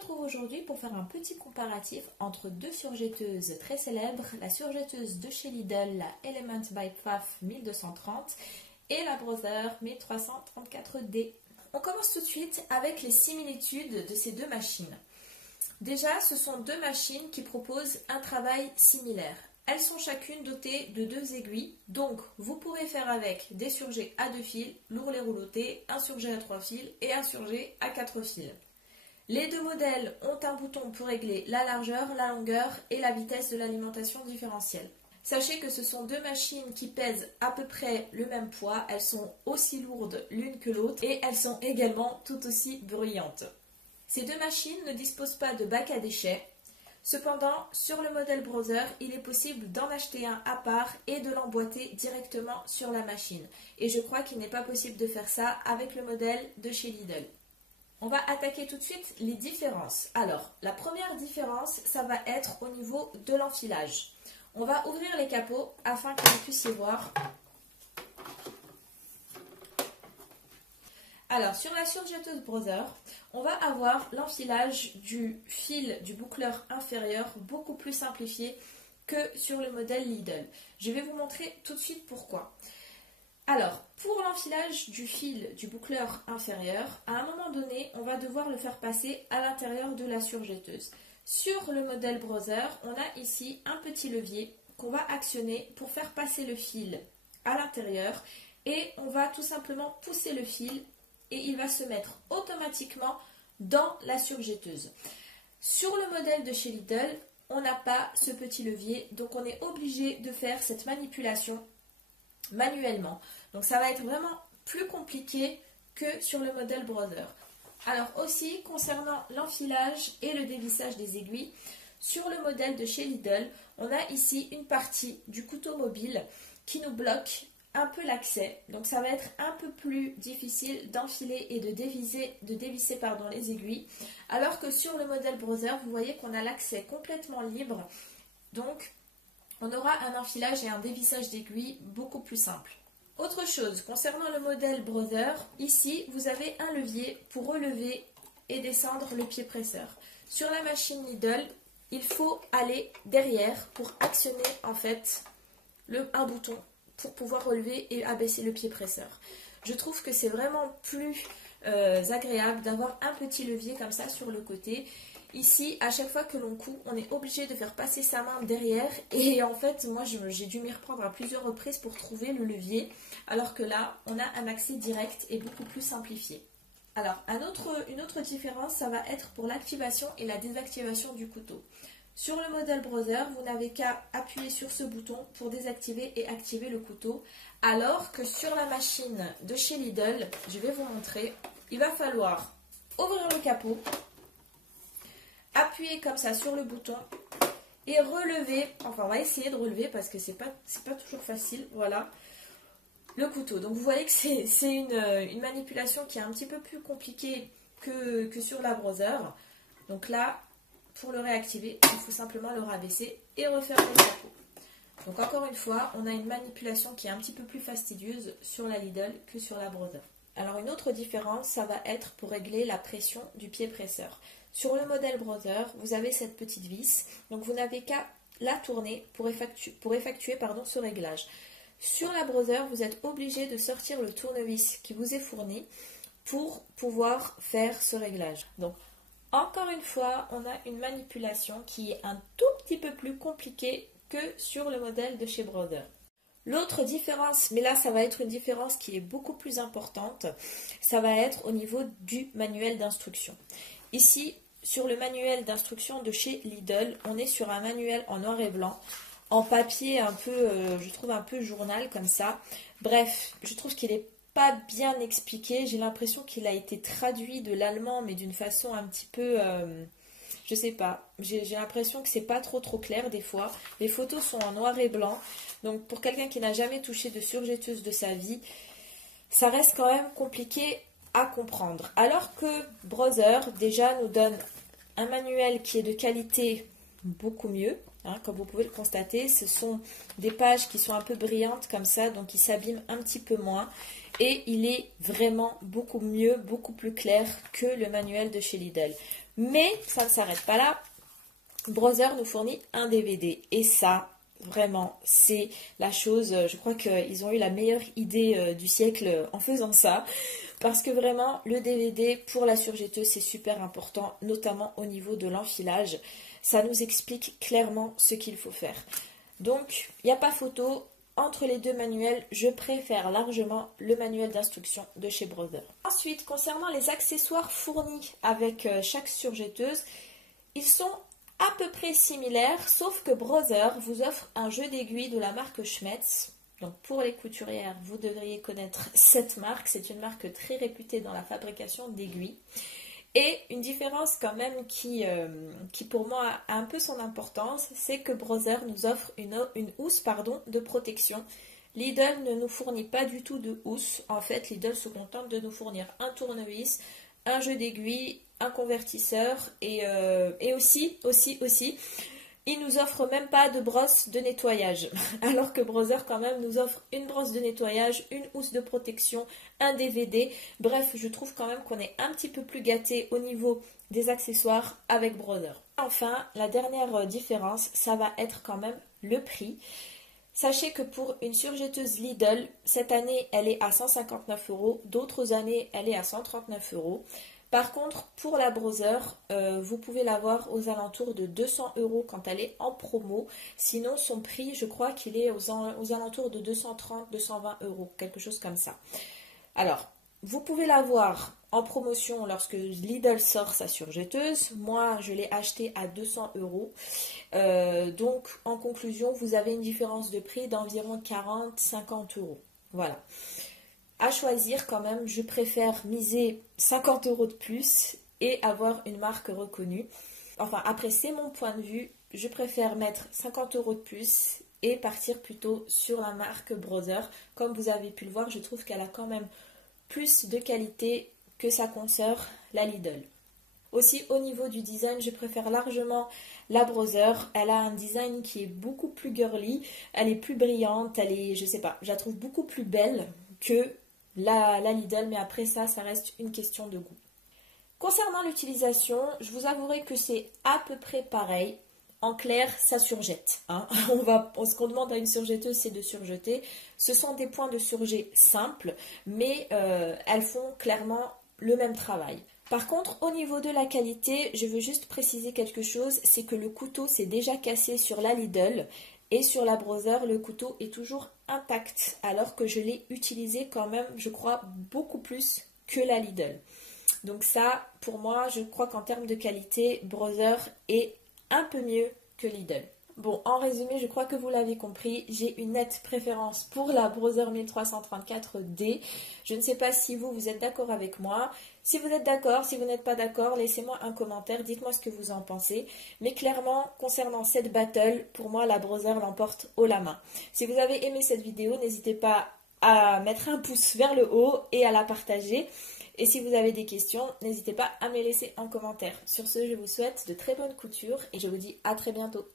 retrouve aujourd'hui pour faire un petit comparatif entre deux surjetteuses très célèbres, la surjetteuse de chez Lidl, la Element by Pfaff 1230 et la Brother 1334D. On commence tout de suite avec les similitudes de ces deux machines. Déjà, ce sont deux machines qui proposent un travail similaire. Elles sont chacune dotées de deux aiguilles, donc vous pourrez faire avec des surjets à 2 fils, l'ourlet rouloté, un surjet à 3 fils et un surjet à 4 fils. Les deux modèles ont un bouton pour régler la largeur, la longueur et la vitesse de l'alimentation différentielle. Sachez que ce sont deux machines qui pèsent à peu près le même poids, elles sont aussi lourdes l'une que l'autre et elles sont également tout aussi bruyantes. Ces deux machines ne disposent pas de bac à déchets. Cependant, sur le modèle Brother, il est possible d'en acheter un à part et de l'emboîter directement sur la machine. Et je crois qu'il n'est pas possible de faire ça avec le modèle de chez Lidl. On va attaquer tout de suite les différences. Alors, la première différence, ça va être au niveau de l'enfilage. On va ouvrir les capots afin que vous puissiez voir. Alors, sur la surjetteuse Brother, on va avoir l'enfilage du fil du boucleur inférieur beaucoup plus simplifié que sur le modèle Lidl. Je vais vous montrer tout de suite pourquoi. Alors, pour l'enfilage du fil du boucleur inférieur, à un moment donné, on va devoir le faire passer à l'intérieur de la surjetteuse. Sur le modèle Brother, on a ici un petit levier qu'on va actionner pour faire passer le fil à l'intérieur et on va tout simplement pousser le fil et il va se mettre automatiquement dans la surjetteuse. Sur le modèle de chez Lidl, on n'a pas ce petit levier, donc on est obligé de faire cette manipulation manuellement. Donc ça va être vraiment plus compliqué que sur le modèle Brother. Alors aussi, concernant l'enfilage et le dévissage des aiguilles, sur le modèle de chez Lidl, on a ici une partie du couteau mobile qui nous bloque un peu l'accès. Donc ça va être un peu plus difficile d'enfiler et de dévisser les aiguilles. Alors que sur le modèle Brother, vous voyez qu'on a l'accès complètement libre. Donc on aura un enfilage et un dévissage d'aiguilles beaucoup plus simple. Autre chose, concernant le modèle Brother, ici vous avez un levier pour relever et descendre le pied presseur. Sur la machine Lidl, il faut aller derrière pour actionner en fait un bouton pour pouvoir relever et abaisser le pied presseur. Je trouve que c'est vraiment plus agréable d'avoir un petit levier comme ça sur le côté. Ici, à chaque fois que l'on coud, on est obligé de faire passer sa main derrière et en fait, moi j'ai dû m'y reprendre à plusieurs reprises pour trouver le levier, alors que là, on a un accès direct et beaucoup plus simplifié. Alors, une autre différence, ça va être pour l'activation et la désactivation du couteau. Sur le modèle Brother, vous n'avez qu'à appuyer sur ce bouton pour désactiver et activer le couteau, alors que sur la machine de chez Lidl, je vais vous montrer, il va falloir ouvrir le capot, appuyer comme ça sur le bouton et relever, enfin on va essayer de relever parce que c'est pas toujours facile, voilà, le couteau. Donc vous voyez que c'est une manipulation qui est un petit peu plus compliquée que sur la Brother. Donc là, pour le réactiver, il faut simplement le rabaisser et refermer le capot. Donc encore une fois, on a une manipulation qui est un petit peu plus fastidieuse sur la Lidl que sur la Brother. Alors une autre différence, ça va être pour régler la pression du pied presseur. Sur le modèle Brother, vous avez cette petite vis, donc vous n'avez qu'à la tourner pour effectuer ce réglage. Sur la Brother, vous êtes obligé de sortir le tournevis qui vous est fourni pour pouvoir faire ce réglage. Donc encore une fois, on a une manipulation qui est un tout petit peu plus compliquée que sur le modèle de chez Brother. L'autre différence, mais là ça va être une différence qui est beaucoup plus importante, ça va être au niveau du manuel d'instruction. Ici, sur le manuel d'instruction de chez Lidl, on est sur un manuel en noir et blanc, en papier un peu, je trouve un peu journal comme ça. Bref, je trouve qu'il est pas bien expliqué, j'ai l'impression qu'il a été traduit de l'allemand mais d'une façon un petit peu, je sais pas, j'ai l'impression que c'est pas trop clair des fois. Les photos sont en noir et blanc, donc pour quelqu'un qui n'a jamais touché de surjetteuse de sa vie, ça reste quand même compliqué à comprendre. Alors que Brother déjà nous donne un manuel qui est de qualité beaucoup mieux, Hein, comme vous pouvez le constater, ce sont des pages qui sont un peu brillantes comme ça, donc il s'abîme un petit peu moins. Et il est vraiment beaucoup mieux, beaucoup plus clair que le manuel de chez Lidl. Mais ça ne s'arrête pas là. Brother nous fournit un DVD. Et ça, vraiment, c'est la chose, je crois qu'ils ont eu la meilleure idée du siècle en faisant ça. Parce que vraiment, le DVD pour la surjetteuse, c'est super important, notamment au niveau de l'enfilage. Ça nous explique clairement ce qu'il faut faire. Donc, il n'y a pas photo. Entre les deux manuels, je préfère largement le manuel d'instruction de chez Brother. Ensuite, concernant les accessoires fournis avec chaque surjetteuse, ils sont à peu près similaires, sauf que Brother vous offre un jeu d'aiguilles de la marque Schmetz. Donc pour les couturières, vous devriez connaître cette marque. C'est une marque très réputée dans la fabrication d'aiguilles. Et une différence quand même qui pour moi a un peu son importance, c'est que Brother nous offre une housse de protection. Lidl ne nous fournit pas du tout de housse. En fait, Lidl se contente de nous fournir un tournevis, un jeu d'aiguille, un convertisseur et aussi, il nous offre même pas de brosse de nettoyage. Alors que Brother quand même nous offre une brosse de nettoyage, une housse de protection, un DVD. Bref, je trouve quand même qu'on est un petit peu plus gâté au niveau des accessoires avec Brother. Enfin, la dernière différence, ça va être quand même le prix. Sachez que pour une surjetteuse Lidl, cette année, elle est à 159 €. D'autres années, elle est à 139 €. Par contre, pour la Brother, vous pouvez l'avoir aux alentours de 200 € quand elle est en promo. Sinon, son prix, je crois qu'il est aux alentours de 230, 220 €, quelque chose comme ça. Alors, vous pouvez l'avoir en promotion lorsque Lidl sort sa surjetteuse. Moi, je l'ai acheté à 200 €. Donc, en conclusion, vous avez une différence de prix d'environ 40-50 €. Voilà. À choisir quand même, je préfère miser 50 € de plus et avoir une marque reconnue. Enfin, après, c'est mon point de vue. Je préfère mettre 50 € de plus et partir plutôt sur la marque Brother. Comme vous avez pu le voir, je trouve qu'elle a quand même plus de qualité que sa consoeur, la Lidl. Aussi, au niveau du design, je préfère largement la Brother. Elle a un design qui est beaucoup plus girly, elle est plus brillante, je sais pas, je la trouve beaucoup plus belle que la Lidl, mais après ça reste une question de goût. Concernant l'utilisation, je vous avouerai que c'est à peu près pareil. En clair, ça surjette. Hein. Ce qu'on demande à une surjetteuse, c'est de surjeter. Ce sont des points de surjet simples, mais elles font clairement le même travail. Par contre, au niveau de la qualité, je veux juste préciser quelque chose, c'est que le couteau s'est déjà cassé sur la Lidl et sur la Brother, le couteau est toujours intact, alors que je l'ai utilisé quand même, je crois, beaucoup plus que la Lidl. Donc ça, pour moi, je crois qu'en termes de qualité, Brother est un peu mieux que Lidl. Bon, en résumé, je crois que vous l'avez compris, j'ai une nette préférence pour la Brother 1334D. Je ne sais pas si vous êtes d'accord avec moi. Si vous êtes d'accord, si vous n'êtes pas d'accord, laissez-moi un commentaire, dites-moi ce que vous en pensez. Mais clairement, concernant cette battle, pour moi, la Brother l'emporte haut la main. Si vous avez aimé cette vidéo, n'hésitez pas à mettre un pouce vers le haut et à la partager. Et si vous avez des questions, n'hésitez pas à me les laisser en commentaire. Sur ce, je vous souhaite de très bonnes coutures et je vous dis à très bientôt.